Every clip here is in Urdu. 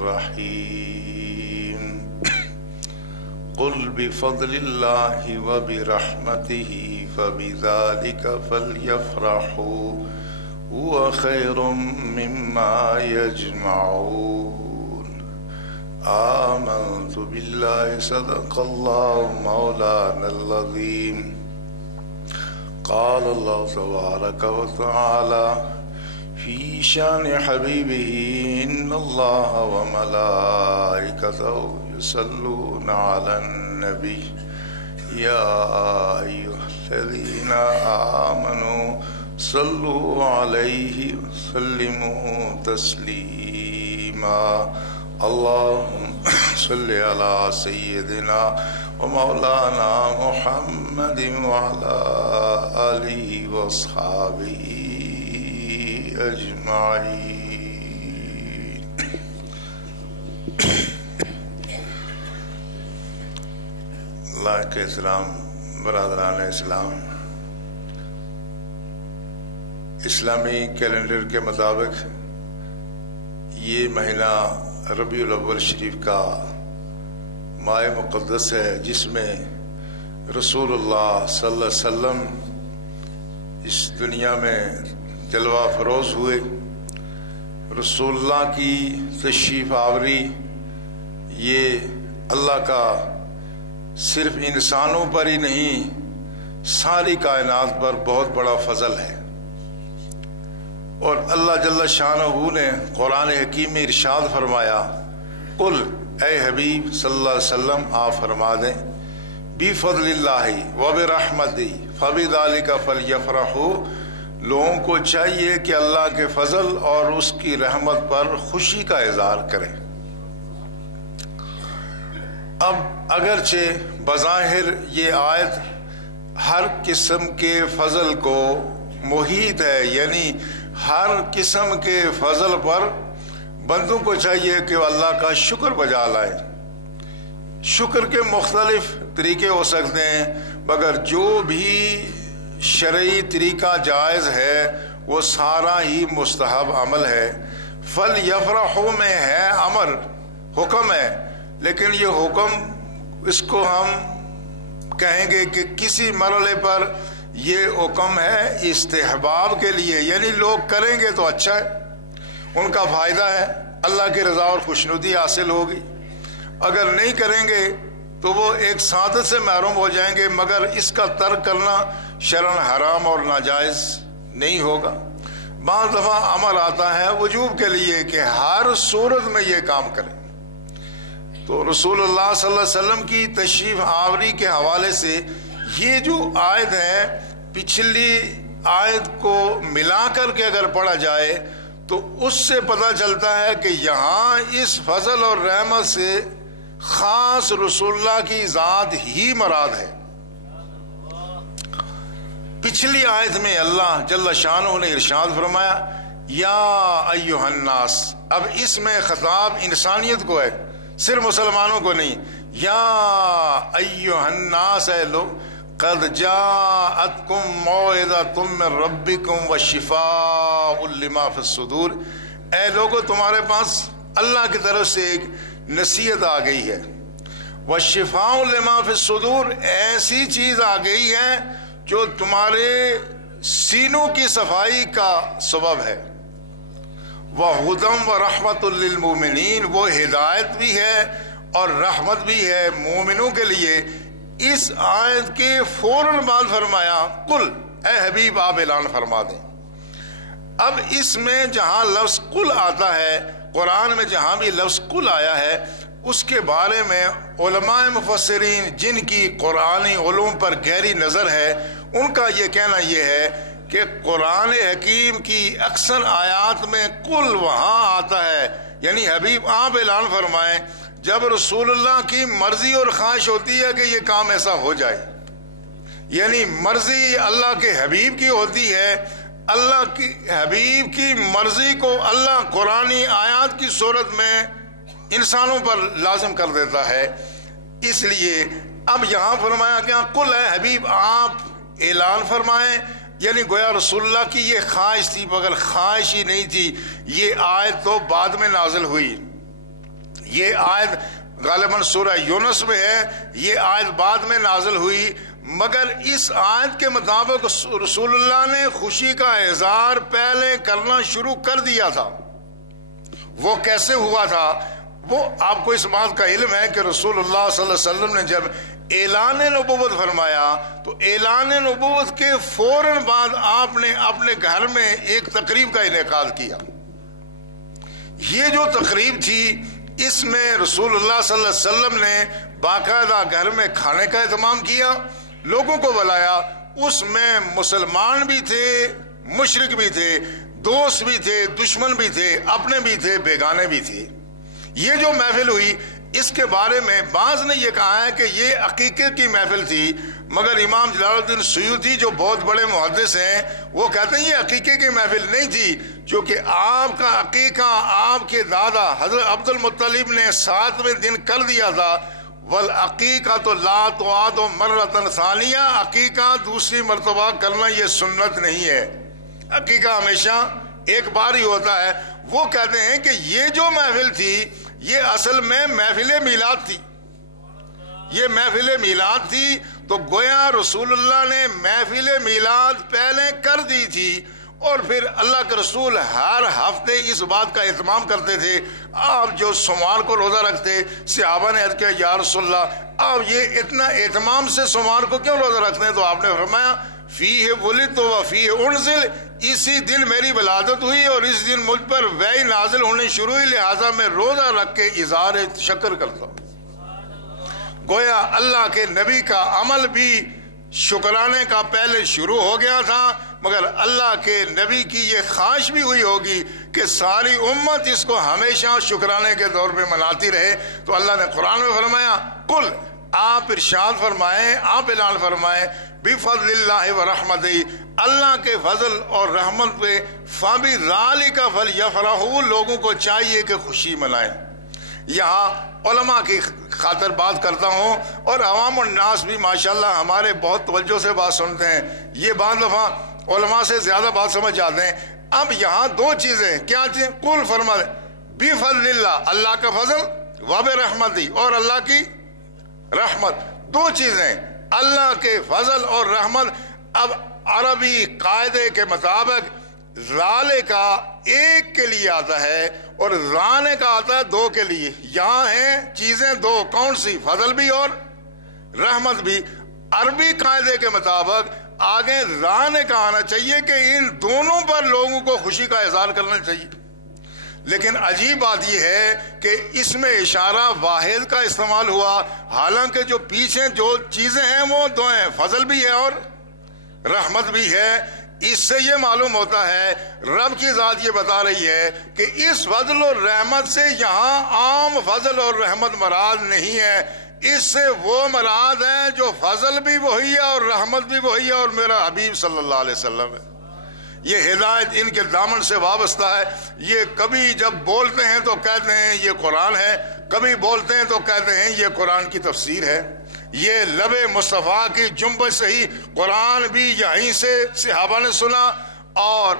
الرحيم قل بفضل الله وبرحمته فبذلك فليفرحوا هو خير مما يجمعون آمنت بالله صدق الله مولانا العظيم قال الله تبارك وتعالى في شان حبيبه إن الله وملائكته يصلون على النبي يا أيها الذين آمنوا صلوا عليه وسلموا تسليما اللهم صل على سيدنا ومولانا محمد وعلى آله وأصحابه أجمعين. اللہ کے اسلام برادران اسلام، اسلامی کیلنڈر کے مطابق یہ مہینہ ربیع الاول شریف کا ماہ مقدس ہے، جس میں رسول اللہ صلی اللہ علیہ وسلم اس دنیا میں جلوہ فروز ہوئے۔ رسول اللہ کی تشریف آوری یہ اللہ کا صرف انسانوں پر ہی نہیں، ساری کائنات پر بہت بڑا فضل ہے۔ اور اللہ جل شانہ نے قرآن حکیم میں ارشاد فرمایا، قل اے حبیب صلی اللہ علیہ وسلم آپ فرما دیں، بفضل اللہ وبرحمتہ فبذلک فلیفرحوا، لوگوں کو چاہیے کہ اللہ کے فضل اور اس کی رحمت پر خوشی کا اظہار کریں۔ اب اگرچہ بظاہر یہ آیت ہر قسم کے فضل کو محیط ہے، یعنی ہر قسم کے فضل پر بندوں کو چاہیے کہ وہ اللہ کا شکر بجا لائیں۔ شکر کے مختلف طریقے ہو سکتے ہیں، مگر جو بھی شرعی طریقہ جائز ہے وہ سارا ہی مستحب عمل ہے۔ فَلْيَفْرَحُوا میں ہے امر، حکم ہے، لیکن یہ حکم اس کو ہم کہیں گے کہ کسی مرحلے پر یہ حکم ہے استحباب کے لیے، یعنی لوگ کریں گے تو اچھا ہے، ان کا فائدہ ہے، اللہ کی رضا اور خوشنودی حاصل ہوگی۔ اگر نہیں کریں گے تو وہ ایک سعادت سے محروم ہو جائیں گے، مگر اس کا ترک کرنا شرعاً حرام اور ناجائز نہیں ہوگا۔ بعض دفعہ امر آتا ہے وجوب کے لیے کہ ہر صورت میں یہ کام کریں۔ تو رسول اللہ صلی اللہ علیہ وسلم کی تشریف آوری کے حوالے سے یہ جو آیت ہے، پچھلی آیت کو ملا کر کے اگر پڑھا جائے تو اس سے پتہ چلتا ہے کہ یہاں اس فضل اور رحمت سے خاص رسول اللہ کی ذات ہی مراد ہے۔ پچھلی آیت میں اللہ جل شانہ نے ارشاد فرمایا یا ایھا الناس، اب اس میں خطاب انسانیت کو ہے، صرف مسلمانوں کو نہیں۔ یا ایھا الناس، اے لوگ، قد جاءتکم موعظۃ من ربکم وشفاء لما فی الصدور، اے لوگو تمہارے پاس اللہ کی طرف سے ایک نصیحت آ گئی ہے، وشفاء لما فی الصدور، ایسی چیز آ گئی ہے جو تمہارے سینوں کی صفائی کا سبب ہے، وہدی ورحمۃ للمؤمنین، وہ ہدایت بھی ہے اور رحمت بھی ہے مومنوں کے لیے۔ اس آیت کے فوراً بعد فرمایا قل، اے حبیب آپ اعلان فرما دیں۔ اب اس میں جہاں لفظ قل آتا ہے، قرآن میں جہاں بھی لفظ قل آیا ہے، اس کے بارے میں علماء مفسرین جن کی قرآنی علوم پر گہری نظر ہے، ان کا یہ کہنا یہ ہے کہ قرآن حکیم کی اکثر آیات میں قل وہاں آتا ہے، یعنی حبیب آپ اعلان فرمائیں جب رسول اللہ کی مرضی اور خواہش ہوتی ہے کہ یہ کام ایسا ہو جائے، یعنی مرضی اللہ کے حبیب کی ہوتی ہے، اللہ کی حبیب کی مرضی کو اللہ قرآنی آیات کی صورت میں انسانوں پر لازم کر دیتا ہے۔ اس لیے اب یہاں فرمایا گیا قل اے حبیب آپ اعلان فرمائیں، یعنی گویا رسول اللہ کی یہ خواہش تھی، مگر خواہش ہی نہیں تھی، یہ آیت تو بعد میں نازل ہوئی۔ یہ آیت غالباً سورہ یونس میں ہے، یہ آیت بعد میں نازل ہوئی، مگر اس آیت کے مطابق رسول اللہ نے خوشی کا اظہار پہلے کرنا شروع کر دیا تھا۔ وہ کیسے ہوا تھا؟ وہ آپ کو اس بات کا علم ہے کہ رسول اللہ صلی اللہ علیہ وسلم نے جب اعلان نبوت فرمایا تو اعلان نبوت کے فوراً بعد آپ نے اپنے گھر میں ایک تقریب کا انعقاد کیا۔ یہ جو تقریب تھی اس میں رسول اللہ صلی اللہ علیہ وسلم نے باقاعدہ گھر میں کھانے کا اہتمام کیا، لوگوں کو بلایا، اس میں مسلمان بھی تھے، مشرک بھی تھے، دوست بھی تھے، دشمن بھی تھے، اپنے بھی تھے، بیگانے بھی تھے۔ یہ جو محفل ہوئی اس کے بارے میں بعض نے یہ کہا ہے کہ یہ عقیقے کی محفل تھی، مگر امام جلال الدین سیوطی جو بہت بڑے محدث ہیں وہ کہتے ہیں یہ عقیقے کی محفل نہیں تھی، کیونکہ آپ کا عقیقہ آپ کے دادا حضرت عبد المطلب نے 7ویں دن کر دیا تھا۔ والعقیقۃ لا تعاد مرۃ ثانیہ، عقیقہ دوسری مرتبہ کرنا یہ سنت نہیں ہے، عقیقہ ہمیشہ ایک بار ہی ہوتا ہے۔ وہ کہتے ہیں کہ یہ جو محفل تھی یہ اصل میں محفل میلاد تھی، یہ محفل میلاد تھی، تو گویا رسول اللہ نے محفل میلاد پہلے کر دی تھی، اور پھر اللہ کے رسول ہر ہفتے اس بات کا اہتمام کرتے تھے۔ آپ جو سوموار کو روزہ رکھتے، صحابہ نے عرض کیا یا رسول اللہ آپ یہ اتنا اہتمام سے سوموار کو کیوں روزہ رکھتے ہیں؟ تو آپ نے فرمایا فیہ ولدت و فیہ انزل، اسی دن میری ولادت ہوئی اور اس دن مجھ پر وحی نازل ہونے شروع ہوئی، لہٰذا میں روزہ رکھ کے اظہار شکر کرتا ہوں۔ گویا اللہ کے نبی کا عمل بھی شکرانے کا پہلے شروع ہو گیا تھا، مگر اللہ کے نبی کی یہ خواہش بھی ہوئی ہوگی کہ ساری امت اس کو ہمیشہ شکرانے کے دور پہ مناتی رہے۔ تو اللہ نے قرآن میں فرمایا قل، آپ ارشاد فرمائیں، آپ اعلان فرمائیں بفضل اللہ و رحمتہ، اللہ کے فضل اور رحمت پہ فبذالک فلیفرحوا، لوگوں کو چاہیے کہ خوشی منائیں۔ یہاں علماء کی خاطر بات کرتا ہوں، اور عوام الناس بھی ماشاءاللہ ہمارے بہت توجہ سے بات سنتے ہیں، یہ بعض دفعہ علماء سے زیادہ بات سمجھ جاتے ہیں۔ اب یہاں دو چیزیں، کیا چیزیں؟ قل فرما دیں بفضل اللہ، اللہ کا فضل، وبرحمتہ، اور اللہ کی رحمت، دو چیزیں، اللہ کے فضل اور رحمت۔ اب عربی قاعدے کے مطابق ذالے کا ایک کے لیے آتا ہے اور رانے کا آتا ہے دو کے لیے۔ یہاں ہیں چیزیں دو، کون سی؟ فضل بھی اور رحمت بھی۔ عربی قاعدے کے مطابق آگے رانے کا آنا چاہیے کہ ان دونوں پر لوگوں کو خوشی کا اظہار کرنا چاہیے، لیکن عجیب بات یہ ہے کہ اس میں اشارہ واحد کا استعمال ہوا، حالانکہ جو پیچھے جو چیزیں ہیں وہ دو ہیں، فضل بھی ہے اور رحمت بھی ہے۔ اس سے یہ معلوم ہوتا ہے رب کی ذات یہ بتا رہی ہے کہ اس فضل اور رحمت سے یہاں عام فضل اور رحمت مراد نہیں ہے، اس سے وہ مراد ہے جو فضل بھی وہی ہے اور رحمت بھی وہی ہے، اور میرا حبیب صلی اللہ علیہ وسلم ہے۔ یہ ہدایت ان کے دامن سے وابستہ ہے۔ یہ کبھی جب بولتے ہیں تو کہتے ہیں یہ قرآن ہے، کبھی بولتے ہیں تو کہتے ہیں یہ قرآن کی تفسیر ہے۔ یہ لب مصطفیٰ کی جنبش سے ہی قرآن بھی یہیں سے صحابہ نے سنا، اور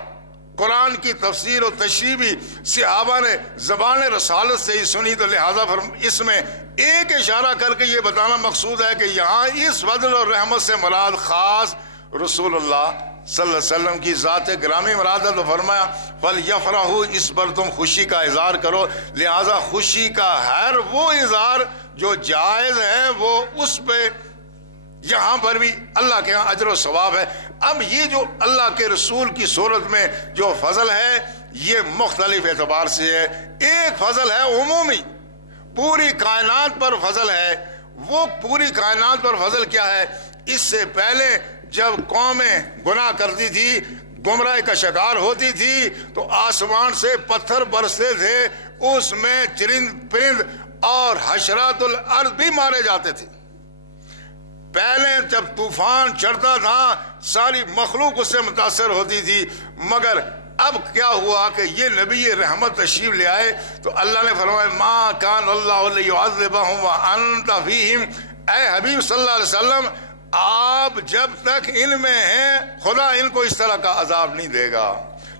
قرآن کی تفسیر و تشریح بھی صحابہ نے زبان رسالت سے ہی سنی، تو لہٰذا اس میں ایک اشارہ کر کے یہ بتانا مقصود ہے کہ یہاں اس فضل اور رحمت سے مراد خاص رسول اللہ صلی اللہ علیہ وسلم کی ذات گرامی مراد ہے۔ تو فرمایا فَلْيَفْرَحُوا، اس پر تم خوشی کا اظہار کرو، لہذا خوشی کا ہر وہ اظہار جو جائز ہے وہ اس پہ یہاں پر بھی اللہ کے ہاں اجر و ثواب ہے۔ اب یہ جو اللہ کے رسول کی صورت میں جو فضل ہے یہ مختلف اعتبار سے ہے۔ ایک فضل ہے عمومی، پوری کائنات پر فضل ہے۔ وہ پوری کائنات پر فضل کیا ہے؟ اس سے پہلے جب قومیں گناہ کرتی تھی، گمراہی کا شکار ہوتی تھی، تو آسمان سے پتھر برستے تھے، اس میں چرند پرند اور حشرات الارض بھی مارے جاتے تھے۔ پہلے جب طوفان چڑھتا تھا ساری مخلوق اس سے متاثر ہوتی تھی، مگر اب کیا ہوا کہ یہ نبی رحمت تشریف لے آئے تو اللہ نے فرمایا ما کان اللہ لیعذبہم وانت فیہم، اے حبیب صلی اللہ علیہ وسلم آپ جب تک ان میں ہیں خدا ان کو اس طرح کا عذاب نہیں دے گا۔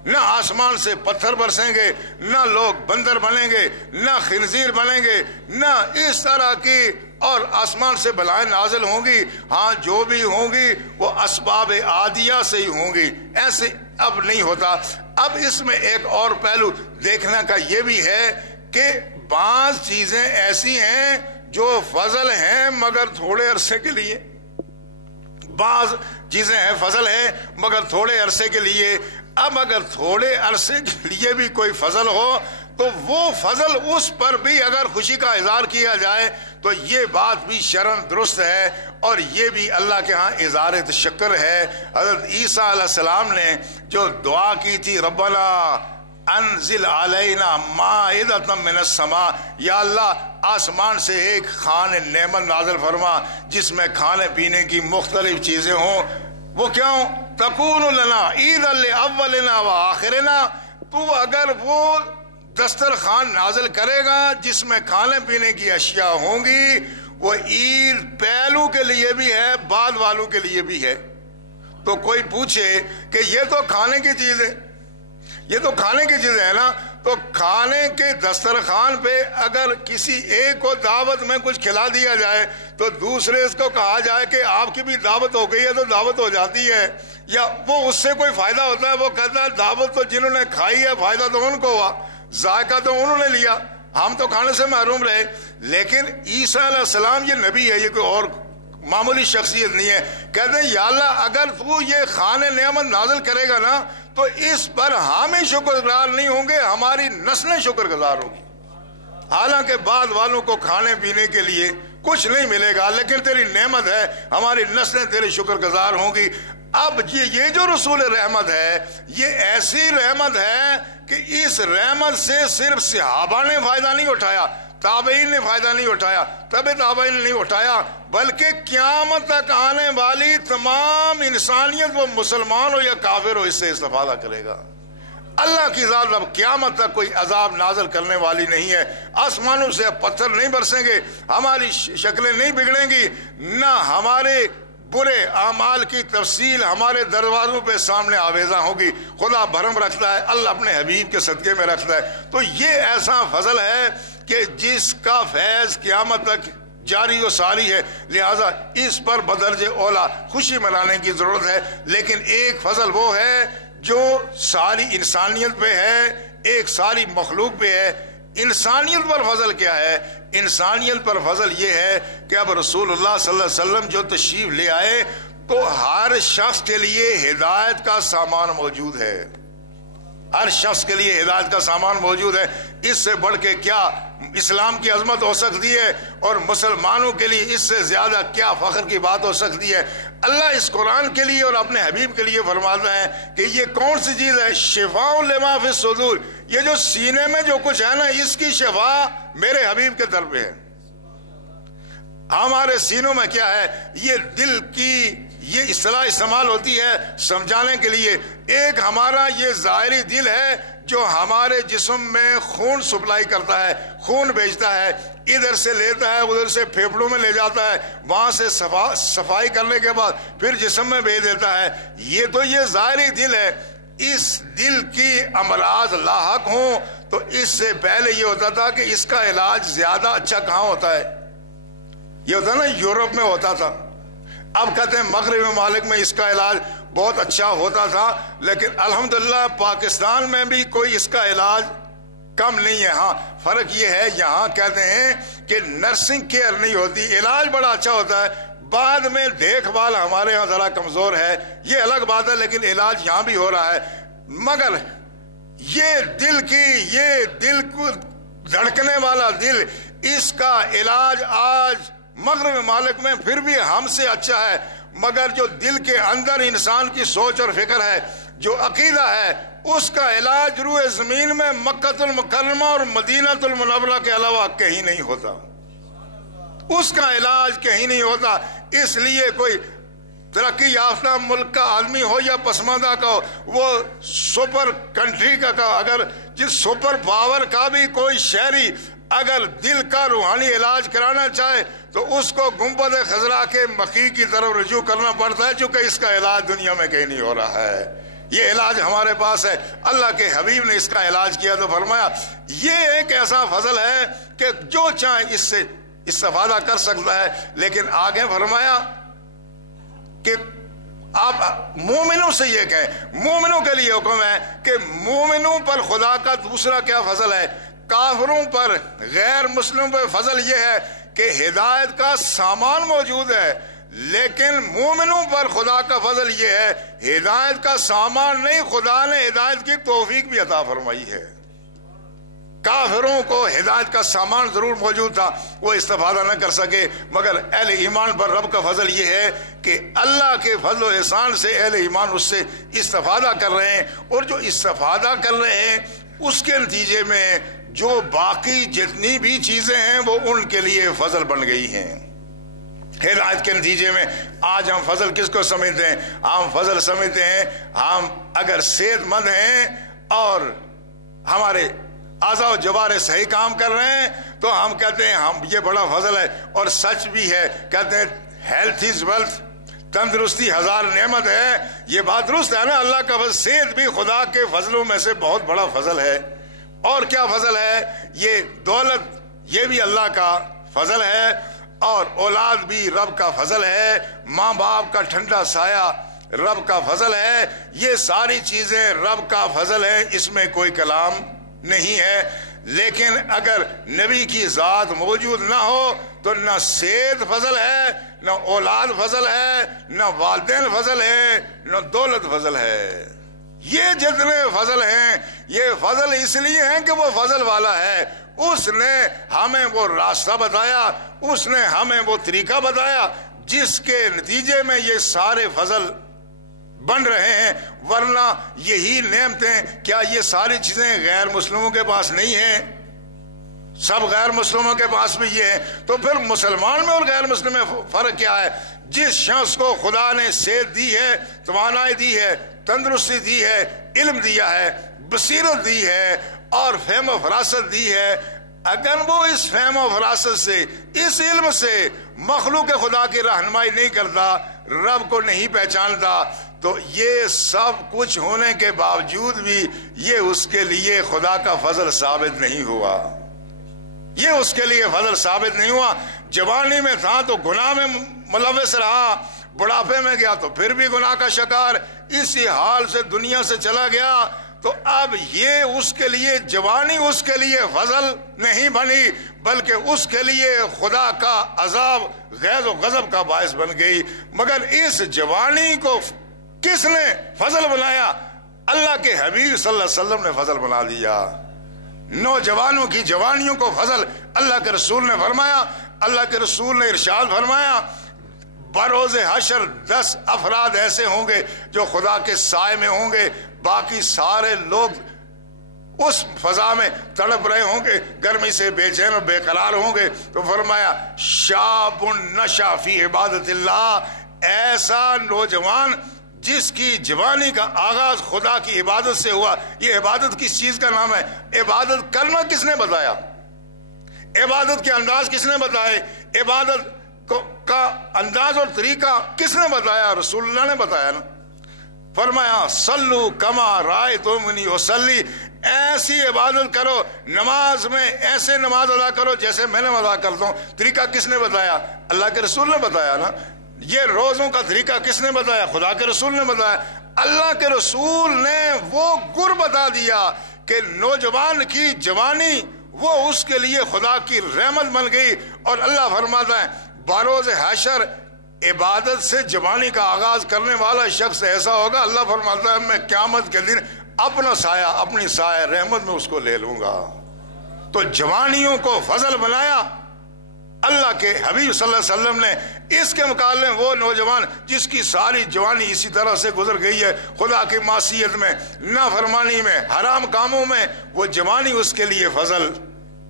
نہ آسمان سے پتھر برسیں گے، نہ لوگ بندر بنیں گے، نہ خنزیر بنیں گے، نہ اس طرح کی اور آسمان سے بلائیں نازل ہوں گی۔ ہاں جو بھی ہوں گی وہ اسباب عادیہ سے ہی ہوں گی، ایسے اب نہیں ہوتا۔ اب اس میں ایک اور پہلو دیکھنے کا یہ بھی ہے کہ بعض چیزیں ایسی ہیں جو فضل ہیں مگر تھوڑے عرصے کے لیے، بعض چیزیں ہیں فضل ہیں مگر تھوڑے عرصے کے لیے۔ اب اگر تھوڑے عرصے کے لیے بھی کوئی فضل ہو تو وہ فضل اس پر بھی اگر خوشی کا اظہار کیا جائے تو یہ بات بھی شرعاً درست ہے، اور یہ بھی اللہ کے ہاں اظہار تشکر ہے۔ حضرت عیسیٰ علیہ السلام نے جو دعا کی تھی، ربنا انزل علینا مائدۃ من السماء، یا اللہ آسمان سے ایک خوان نعمت نازل فرما جس میں کھانے پینے کی مختلف چیزیں ہوں۔ وہ کیا ہوں؟ تکون لنا عیدا لاولنا وآخرنا، تو اگر وہ دسترخوان نازل کرے گا جس میں کھانے پینے کی اشیاء ہوں گی، وہ عید پہلو کے لیے بھی ہے، بعد والوں کے لیے بھی ہے۔ تو کوئی پوچھے کہ یہ تو کھانے کی چیز ہے، یہ تو کھانے کی چیز ہے نا، تو کھانے کے دسترخوان پہ اگر کسی ایک کو دعوت میں کچھ کھلا دیا جائے تو دوسرے اس کو کہا جائے کہ آپ کی بھی دعوت ہو گئی ہے تو دعوت ہو جاتی ہے، یا وہ اس سے کوئی فائدہ ہوتا ہے؟ وہ کہتا ہے دعوت تو جنہوں نے کھائی ہے فائدہ تو ان کو ہوا، ذائقہ تو انہوں نے لیا، ہم تو کھانے سے محروم رہے۔ لیکن عیسیٰ علیہ السلام یہ نبی ہے، یہ کوئی اور معمولی شخصیت نہیں ہے۔ کہتے ہیں یا اللہ اگر تو یہ خوان نعمت نازل کرے گا نا تو اس پر ہم ہی شکر گزار نہیں ہوں گے، ہماری نسلیں شکر گزار ہوں گی۔ حالانکہ بعد والوں کو کھانے پینے کے لیے کچھ نہیں ملے گا، لیکن تیری نعمت ہے، ہماری نسلیں تیری شکر گزار ہوں گی۔ اب یہ جو رسول رحمت ہے یہ ایسی رحمت ہے کہ اس رحمت سے صرف صحابہ نے فائدہ نہیں اٹھایا، تابعین نے فائدہ نہیں اٹھایا، تبع تابعین نے نہیں اٹھایا، بلکہ قیامت تک آنے والی تمام انسانیت، وہ مسلمان ہو یا کافر ہو، اس سے استفادہ کرے گا۔ اللہ کی ذات اب قیامت تک کوئی عذاب نازل کرنے والی نہیں ہے، آسمانوں سے اب پتھر نہیں برسیں گے، ہماری شکلیں نہیں بگڑیں گی، نہ ہمارے برے اعمال کی تفصیل ہمارے دروازوں پہ سامنے آویزہ ہوگی۔ خدا بھرم رکھتا ہے، اللہ اپنے حبیب کے صدقے میں رکھتا ہے۔ تو یہ ایسا فضل ہے کہ جس کا فیض قیامت تک جاری و ساری ہے، لہذا اس پر بدرجہ اولا خوشی منانے کی ضرورت ہے۔ لیکن ایک فضل وہ ہے جو ساری انسانیت پہ ہے، ایک ساری مخلوق پہ ہے۔ انسانیت پر فضل کیا ہے؟ انسانیت پر فضل یہ ہے کہ اب رسول اللہ صلی اللہ علیہ وسلم جو تشریف لے آئے تو ہر شخص کے لیے ہدایت کا سامان موجود ہے، ہر شخص کے لیے ہدایت کا سامان موجود ہے۔ اس سے بڑھ کے کیا اسلام کی عظمت ہو سکتی ہے، اور مسلمانوں کے لیے اس سے زیادہ کیا فخر کی بات ہو سکتی ہے؟ اللہ اس قرآن کے لیے اور اپنے حبیب کے لیے فرماتا ہے کہ یہ کون سی چیز ہے؟ شفاء لما فی الصدور، یہ جو سینے میں جو کچھ ہے نا اس کی شفا میرے حبیب کے در پہ ہے۔ ہمارے سینوں میں کیا ہے؟ یہ دل کی یہ اصطلاح استعمال ہوتی ہے سمجھانے کے لیے۔ ایک ہمارا یہ ظاہری دل ہے جو ہمارے جسم میں خون سپلائی کرتا ہے، خون بھیجتا ہے، ادھر سے لیتا ہے ادھر سے پھیپھڑوں میں لے جاتا ہے، وہاں سے صفائی کرنے کے بعد پھر جسم میں بھیج دیتا ہے۔ یہ تو یہ ظاہری دل ہے۔ اس دل کی امراض لاحق ہوں تو اس سے پہلے یہ ہوتا تھا کہ اس کا علاج زیادہ اچھا کہاں ہوتا ہے؟ یہ ہوتا نا یورپ میں ہوتا تھا، اب کہتے ہیں مغربی ممالک میں اس کا علاج بہت اچھا ہوتا تھا، لیکن الحمدللہ پاکستان میں بھی کوئی اس کا علاج کم نہیں ہے۔ ہاں فرق یہ ہے یہاں کہتے ہیں کہ نرسنگ کیئر نہیں ہوتی، علاج بڑا اچھا ہوتا ہے، بعد میں دیکھ بھال ہمارے یہاں ذرا کمزور ہے، یہ الگ بات ہے، لیکن علاج یہاں بھی ہو رہا ہے۔ مگر یہ دل کو دھڑکنے والا دل، اس کا علاج آج مغرب ممالک میں پھر بھی ہم سے اچھا ہے، مگر جو دل کے اندر انسان کی سوچ اور فکر ہے، جو عقیدہ ہے، اس کا علاج روئے زمین میں مکہ المکرمہ اور مدینہ المنورہ کے علاوہ کہیں نہیں ہوتا، اس کا علاج کہیں نہیں ہوتا۔ اس لیے کوئی ترقی یافتہ ملک کا آدمی ہو یا پسماندہ کا ہو، وہ سپر کنٹری کا اگر جس سپر پاور کا بھی کوئی شہری اگر دل کا روحانی علاج کرانا چاہے تو اس کو گنبد خضرا کے مخی کی طرف رجوع کرنا پڑتا ہے، چونکہ اس کا علاج دنیا میں کہیں نہیں ہو رہا ہے۔ یہ علاج ہمارے پاس ہے. اللہ کے حبیب نے اس کا علاج کیا تو فرمایا یہ ایک ایسا فضل ہے کہ جو چاہے اس سے استفادہ کر سکتا ہے. لیکن آگے فرمایا کہ آپ مومنوں سے یہ کہیں, مومنوں کے لیے حکم ہے کہ مومنوں پر خدا کا دوسرا کیا فضل ہے. کافروں پر, غیر مسلموں پر فضل یہ ہے کہ ہدایت کا سامان موجود ہے, لیکن مومنوں پر خدا کا فضل یہ ہے ہدایت کا سامان نہیں, خدا نے ہدایت کی توفیق بھی عطا فرمائی ہے. کافروں کو ہدایت کا سامان ضرور موجود تھا, وہ استفادہ نہ کر سکے, مگر اہل ایمان پر رب کا فضل یہ ہے کہ اللہ کے فضل و احسان سے اہل ایمان اس سے استفادہ کر رہے ہیں, اور جو استفادہ کر رہے ہیں اس کے نتیجے میں جو باقی جتنی بھی چیزیں ہیں وہ ان کے لیے فضل بن گئی ہیں. ہدایت کے نتیجے میں آج ہم فضل کس کو سمجھتے ہیں؟ ہم فضل سمجھتے ہیں ہم اگر صحت مند ہیں اور ہمارے اعضاء و جوارح صحیح کام کر رہے ہیں تو ہم کہتے ہیں ہم یہ بڑا فضل ہے. اور سچ بھی ہے, کہتے ہیں ہیلتھ از ویلتھ, تندرستی ہزار نعمت ہے. یہ بات درست ہے نا, اللہ کا فضل, صحت بھی خدا کے فضلوں میں سے بہت بڑا فضل ہے. اور کیا فضل ہے؟ یہ دولت, یہ بھی اللہ کا فضل ہے, اور اولاد بھی رب کا فضل ہے, ماں باپ کا ٹھنڈا سایہ رب کا فضل ہے. یہ ساری چیزیں رب کا فضل ہے, اس میں کوئی کلام نہیں ہے. لیکن اگر نبی کی ذات موجود نہ ہو تو نہ صحت فضل ہے, نہ اولاد فضل ہے, نہ والدین فضل ہے, نہ دولت فضل ہے. یہ جتنے فضل ہیں یہ فضل اس لیے ہیں کہ وہ فضل والا ہے. اس نے ہمیں وہ راستہ بتایا, اس نے ہمیں وہ طریقہ بتایا جس کے نتیجے میں یہ سارے فضل بن رہے ہیں. ورنہ یہی نعمتیں, کیا یہ ساری چیزیں غیر مسلموں کے پاس نہیں ہیں؟ سب غیر مسلموں کے پاس بھی یہ ہے. تو پھر مسلمان میں اور غیر مسلم میں فرق کیا ہے؟ جس شخص کو خدا نے صحت دی ہے, توانائی دی ہے, تندرستی دی ہے, علم دیا ہے, بصیرت دی ہے اور فہم و فراست دی ہے, اگر وہ اس فہم و فراست سے, اس علم سے مخلوق خدا کی رہنمائی نہیں کرتا, رب کو نہیں پہچانتا, تو یہ سب کچھ ہونے کے باوجود بھی یہ اس کے لیے خدا کا فضل ثابت نہیں ہوا. یہ اس کے لیے فضل ثابت نہیں ہوا. جوانی میں تھا تو گناہ میں ملوث رہا, بڑھاپے میں گیا تو پھر بھی گناہ کا شکار, اسی حال سے دنیا سے چلا گیا. تو اب یہ اس کے لیے جوانی اس کے لیے فضل نہیں بنی, بلکہ اس کے لیے خدا کا عذاب, غیظ و غضب کا باعث بن گئی. مگر اس جوانی کو کس نے فضل بنایا؟ اللہ کے حبیب صلی اللہ علیہ وسلم نے فضل بنا دیا. نوجوانوں کی جوانیوں کو فضل اللہ کے رسول نے فرمایا. اللہ کے رسول نے ارشاد فرمایا بروز حشر 10 افراد ایسے ہوں گے جو خدا کے سائے میں ہوں گے, باقی سارے لوگ اس فضا میں تڑپ رہے ہوں گے, گرمی سے بے چین اور بے قرار ہوں گے. تو فرمایا شاب نشا فی عبادت اللہ, ایسا نوجوان جس کی جوانی کا آغاز خدا کی عبادت سے ہوا. یہ عبادت کس چیز کا نام ہے؟ عبادت کرنا کس نے بتایا؟ عبادت کے انداز کس نے بتائے؟ عبادت کا انداز اور طریقہ کس نے بتایا؟ رسول اللہ نے بتایا نا. فرمایا صلو کما رأیتمونی اصلی, ایسی عبادت کرو, نماز میں ایسے نماز ادا کرو جیسے میں نے ادا کرتا ہوں. طریقہ کس نے بتایا؟ اللہ کے رسول نے بتایا نا. یہ روزوں کا طریقہ کس نے بتایا؟ خدا کے رسول نے بتایا. اللہ کے رسول نے وہ گر بتا دیا کہ نوجوان کی جوانی وہ اس کے لیے خدا کی رحمت بن گئی. اور اللہ فرماتا ہے بروز حشر عبادت سے جوانی کا آغاز کرنے والا شخص ایسا ہوگا, اللہ فرماتا ہے میں قیامت کے دن اپنا سایہ, اپنی سایہ رحمت میں اس کو لے لوں گا. تو جوانیوں کو فضل بنایا اللہ کے حبیب صلی اللہ علیہ وسلم نے. اس کے مقابلے وہ نوجوان جس کی ساری جوانی اسی طرح سے گزر گئی ہے, خدا کی معصیت میں, نافرمانی میں, حرام کاموں میں, وہ جوانی اس کے لیے فضل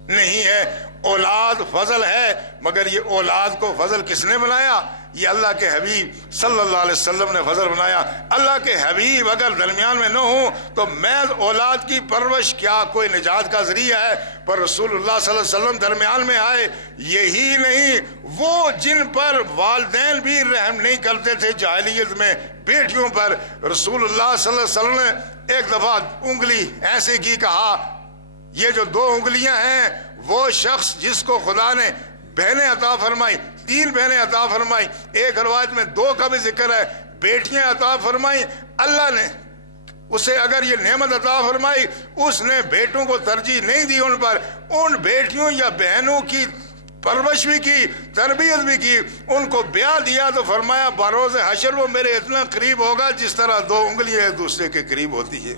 نہیں ہے. اولاد فضل ہے, مگر یہ اولاد کو فضل کس نے بنایا؟ یہ اللہ کے حبیب صلی اللہ علیہ وسلم نے فضل بنایا. اللہ کے حبیب اگر درمیان میں نہ ہوں تو محض اولاد کی پرورش کیا کوئی نجات کا ذریعہ ہے؟ پر رسول اللہ صلی اللہ علیہ وسلم درمیان میں آئے. یہی نہیں، وہ جن پر والدین بھی رحم نہیں کرتے تھے جاہلیت میں بیٹیوں پر، رسول اللہ صلی اللہ علیہ وسلم نے ایک دفعہ انگلی ایسے کی، کہا یہ جو 2 انگلیاں ہیں وہ شخص جس کو خدا نے بہنیں عطا فرمائی، 3 بہنیں عطا فرمائی، ایک روایت میں 2 کا بھی ذکر ہے، بیٹیاں عطا فرمائی، اللہ نے اسے اگر یہ نعمت عطا فرمائی، اس نے بیٹوں کو ترجیح نہیں دی ان پر، ان بیٹیوں یا بہنوں کی پرورش بھی کی، تربیت بھی کی، ان کو بیاہ دیا تو فرمایا بروز حشر وہ میرے اتنا قریب ہوگا جس طرح 2 انگلیاں ایک دوسرے کے قریب ہوتی ہے.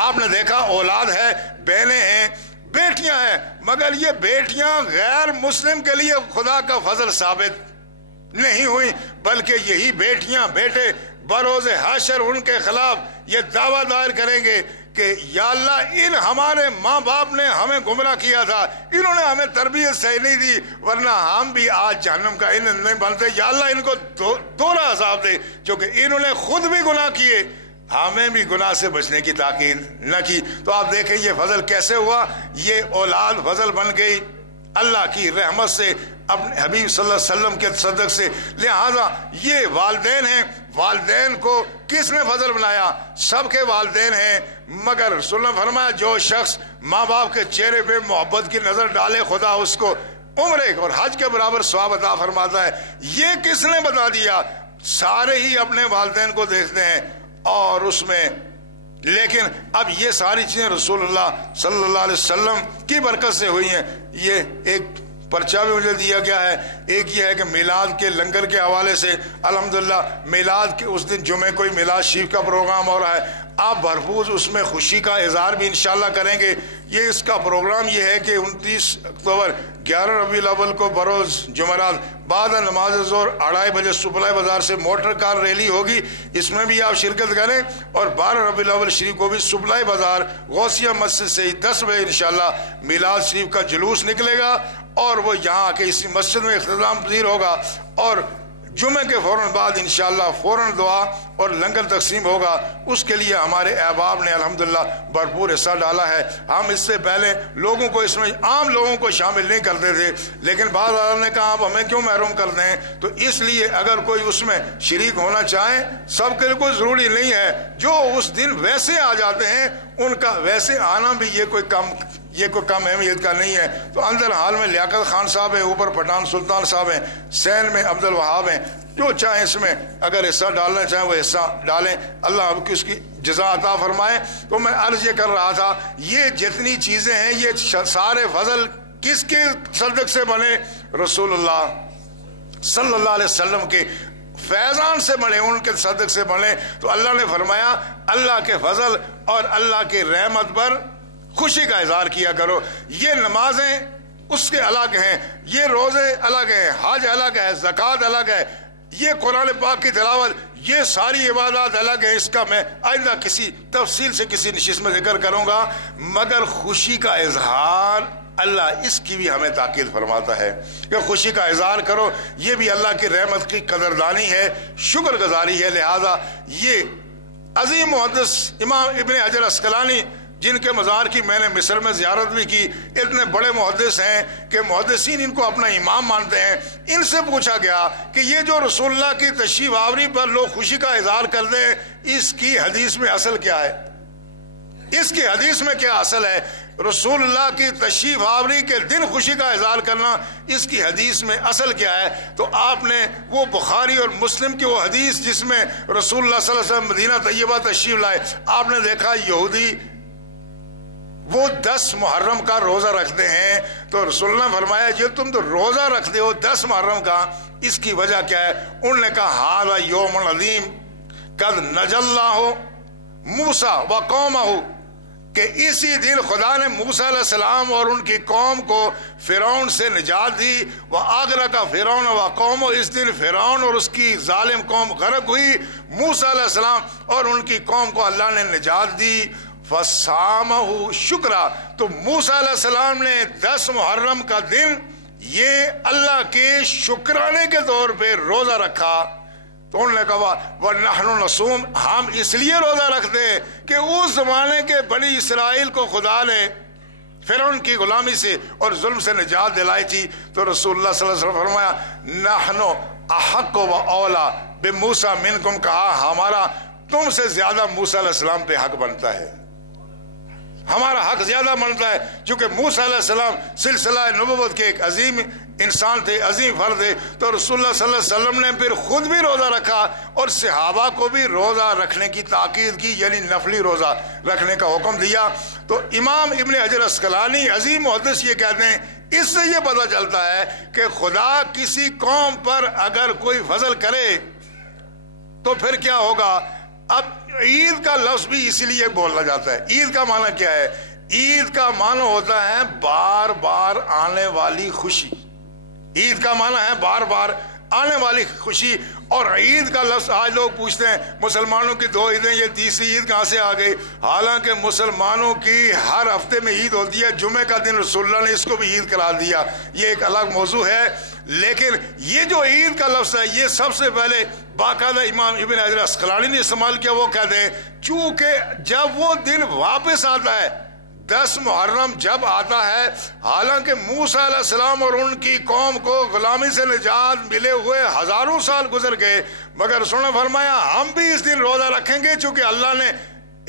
آپ نے دیکھا اولاد ہے، بہنیں ہیں، بیٹیاں ہیں، مگر یہ بیٹیاں غیر مسلم کے لیے خدا کا فضل ثابت نہیں ہوئی، بلکہ یہی بیٹیاں بیٹے بروز حشر ان کے خلاف یہ دعویٰ دائر کریں گے کہ یا اللہ ان ہمارے ماں باپ نے ہمیں گمراہ کیا تھا، انہوں نے ہمیں تربیت صحیح نہیں دی، ورنہ ہم بھی آج جہنم کا ایندھن نہیں بنتے. یا اللہ ان کو دوہرا عذاب دے، چونکہ انہوں نے خود بھی گناہ کیے، ہمیں بھی گناہ سے بچنے کی تاکید نہ کی. تو آپ دیکھیں یہ فضل کیسے ہوا، یہ اولاد فضل بن گئی اللہ کی رحمت سے، اپنے حبیب صلی اللہ علیہ وسلم کے صدق سے. لہذا یہ والدین ہیں، والدین کو کس نے فضل بنایا؟ سب کے والدین ہیں، مگر رسول اللہ نے فرمایا جو شخص ماں باپ کے چہرے پہ محبت کی نظر ڈالے خدا اس کو عمرے اور حج کے برابر ثواب عطا فرماتا ہے. یہ کس نے بتا دیا؟ سارے ہی اپنے والدین کو دیکھتے ہیں اور اس میں، لیکن اب یہ ساری چیزیں رسول اللہ صلی اللہ علیہ وسلم کی برکت سے ہوئی ہیں. یہ ایک پرچہ بھی مجھے دیا گیا ہے، ایک یہ ہے کہ میلاد کے لنگر کے حوالے سے الحمدللہ میلاد کے اس دن جمعے کو ہی میلاد شریف کا پروگرام ہو رہا ہے. آپ بھرپور اس میں خوشی کا اظہار بھی انشاءاللہ کریں گے. یہ اس کا پروگرام یہ ہے کہ 29 اکتوبر 11 ربیع الاول کو بروز جمعرات بعد نماز ظہر 2:30 بجے سپلائی بازار سے موٹر کار ریلی ہوگی، اس میں بھی آپ شرکت کریں. اور 12 ربیع الاول شریف کو بھی سپلائی بازار غوثیہ مسجد سے 10 بجے انشاءاللہ میلاد شریف کا جلوس نکلے گا اور وہ یہاں کے اسی مسجد میں اختتام پذیر ہوگا. اور جمعے کے فوراً بعد انشاءاللہ فوراً دعا اور لنگر تقسیم ہوگا. اس کے لیے ہمارے احباب نے الحمدللہ بھرپور حصہ ڈالا ہے. ہم اس سے پہلے لوگوں کو اس میں عام لوگوں کو شامل نہیں کرتے تھے، لیکن بعض لوگوں نے کہا آپ ہمیں کیوں محروم کر دیں، تو اس لیے اگر کوئی اس میں شریک ہونا چاہے، سب کے لیے کوئی ضروری نہیں ہے. جو اس دن ویسے آ جاتے ہیں ان کا ویسے آنا بھی یہ کوئی کم اہمیت کا نہیں ہے. تو اندر حال میں لیاقت خان صاحب ہیں، اوپر پٹھان سلطان صاحب ہیں، سین میں عبد الوہاب ہیں، جو چاہیں اس میں اگر حصہ ڈالنا چاہیں وہ حصہ ڈالیں. اللہ اب اس کی جزا عطا فرمائے. تو میں عرض یہ کر رہا تھا یہ جتنی چیزیں ہیں یہ سارے فضل کس کے صدق سے بنے؟ رسول اللہ صلی اللہ علیہ وسلم کے فیضان سے بنے، ان کے صدق سے بنے. تو اللہ نے فرمایا اللہ کے فضل اور اللہ کے رحمت پر خوشی کا اظہار کیا کرو. یہ نمازیں اس کے الگ ہیں، یہ روزے الگ ہیں، حج الگ ہے، زکوٰۃ الگ ہے، یہ قرآن پاک کی تلاوت، یہ ساری عبادات الگ ہیں. اس کا میں آئندہ کسی تفصیل سے کسی نشست میں ذکر کروں گا. مگر خوشی کا اظہار اللہ اس کی بھی ہمیں تاکید فرماتا ہے کہ خوشی کا اظہار کرو. یہ بھی اللہ کی رحمت کی قدردانی ہے، شکر گزاری ہے. لہذا یہ عظیم محدث امام ابن حجر عسقلانی جن کے مزار کی میں نے مصر میں زیارت بھی کی، اتنے بڑے محدث ہیں کہ محدثین ان کو اپنا امام مانتے ہیں. ان سے پوچھا گیا کہ یہ جو رسول اللہ کی تشریف آوری پر لوگ خوشی کا اظہار کرتے ہیں، اس کی حدیث میں اصل کیا ہے؟ اس کی حدیث میں کیا اصل ہے؟ رسول اللہ کی تشریف آوری کے دن خوشی کا اظہار کرنا، اس کی حدیث میں اصل کیا ہے؟ تو آپ نے وہ بخاری اور مسلم کی وہ حدیث جس میں رسول اللہ صلی اللہ علیہ وسلم مدینہ طیبہ تشریف لائے، آپ نے دیکھا یہودی وہ 10 محرم کا روزہ رکھتے ہیں. تو رسول اللہ نے فرمایا جو تم تو روزہ رکھتے ہو 10 محرم کا، اس کی وجہ کیا ہے؟ انہوں نے کہا ھذا یوم عظیم قد نجی اللہ موسیٰ و قومہ، کہ اسی دن خدا نے موسیٰ علیہ السلام اور ان کی قوم کو فرعون سے نجات دی. وَأَغْرَقَ فِرْعَوْنَ وَقَوْمُهُ، اس دن فرعون اور اس کی ظالم قوم غرق ہوئی، موسیٰ علیہ السلام اور ان کی قوم کو اللہ نے نجات دی. فَصَامَهُ شُكْرًا، تو موسیٰ علیہ السلام نے 10 محرم کا دن یہ اللہ کے شکرانے کے طور پہ روزہ رکھا تو انہوں نے کہا وَنَحْنُ نَصُومُ، ہم اس لیے روزہ رکھتے ہیں کہ اس زمانے کے بنی اسرائیل کو خدا نے فرعون کی غلامی سے اور ظلم سے نجات دلائی تھی. تو رسول اللہ صلی اللہ علیہ وسلم فرمایا نحن احق و اولا بموسیٰ منکم، کہا ہمارا تم سے زیادہ موسیٰ علیہ السلام پہ حق بنتا ہے، ہمارا حق زیادہ بنتا ہے، چونکہ موسیٰ علیہ السلام سلسلہ نبوت کے ایک عظیم انسان تھے، عظیم فرد تھے. تو رسول اللہ صلی اللہ علیہ وسلم نے پھر خود بھی روزہ رکھا اور صحابہ کو بھی روزہ رکھنے کی تاکید کی، یعنی نفلی روزہ رکھنے کا حکم دیا. تو امام ابن حجر عسقلانی عظیم محدث یہ کہتے ہیں اس سے یہ پتہ چلتا ہے کہ خدا کسی قوم پر اگر کوئی فضل کرے تو پھر کیا ہوگا. اب عید کا لفظ بھی اسی لیے بولا جاتا ہے. عید کا معنی کیا ہے؟ عید کا معنی ہوتا ہے بار بار آنے والی خوشی. عید کا معنی ہے بار بار آنے والی خوشی. اور عید کا لفظ آج لوگ پوچھتے ہیں مسلمانوں کی 2 عیدیں، یہ تیسری عید کہاں سے آ گئی؟ حالانکہ مسلمانوں کی ہر ہفتے میں عید ہوتی ہے، جمعے کا دن رسول اللہ نے اس کو بھی عید قرار دیا، یہ ایک الگ موضوع ہے. لیکن یہ جو عید کا لفظ ہے یہ سب سے پہلے باقاعدہ امام ابن حجر عسقلانی نے استعمال کیا. وہ کہتے ہیں چونکہ جب وہ دن واپس آتا ہے 10 محرم جب آتا ہے، حالانکہ موسیٰ علیہ السلام اور ان کی قوم کو غلامی سے نجات ملے ہوئے ہزاروں سال گزر گئے، مگر رسول نے فرمایا ہم بھی اس دن روزہ رکھیں گے چونکہ اللہ نے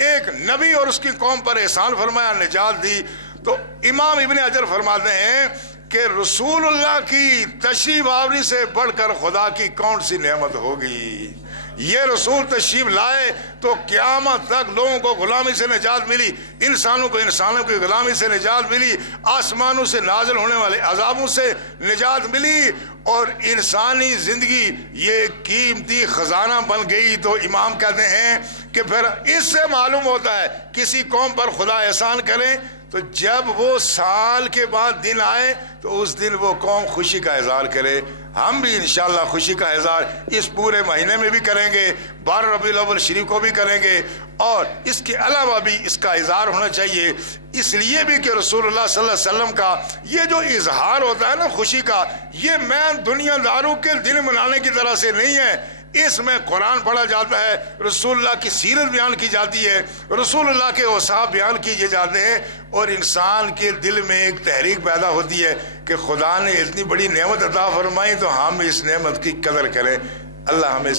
ایک نبی اور اس کی قوم پر احسان فرمایا، نجات دی. تو امام ابن حجر فرماتے ہیں کہ رسول اللہ کی تشریف آوری سے بڑھ کر خدا کی کون سی نعمت ہوگی. یہ رسول تشریف لائے تو قیامت تک لوگوں کو غلامی سے نجات ملی، انسانوں کو انسانوں کی غلامی سے نجات ملی، آسمانوں سے نازل ہونے والے عذابوں سے نجات ملی، اور انسانی زندگی یہ قیمتی خزانہ بن گئی. تو امام کہتے ہیں کہ پھر اس سے معلوم ہوتا ہے کسی قوم پر خدا احسان کرے تو جب وہ سال کے بعد دن آئے تو اس دن وہ قوم خوشی کا اظہار کرے. ہم بھی انشاءاللہ خوشی کا اظہار اس پورے مہینے میں بھی کریں گے، 12 ربیع الاول شریف کو بھی کریں گے، اور اس کے علاوہ بھی اس کا اظہار ہونا چاہیے. اس لیے بھی کہ رسول اللہ صلی اللہ علیہ وسلم کا یہ جو اظہار ہوتا ہے نا خوشی کا، یہ میں دنیا داروں کے دن منانے کی طرح سے نہیں ہے. اس میں قرآن پڑھا جاتا ہے، رسول اللہ کی سیرت بیان کی جاتی ہے، رسول اللہ کے اوصاف بیان کیے جاتے ہیں، اور انسان کے دل میں ایک تحریک پیدا ہوتی ہے کہ خدا نے اتنی بڑی نعمت عطا فرمائی تو ہم اس نعمت کی قدر کریں. اللہ ہمیں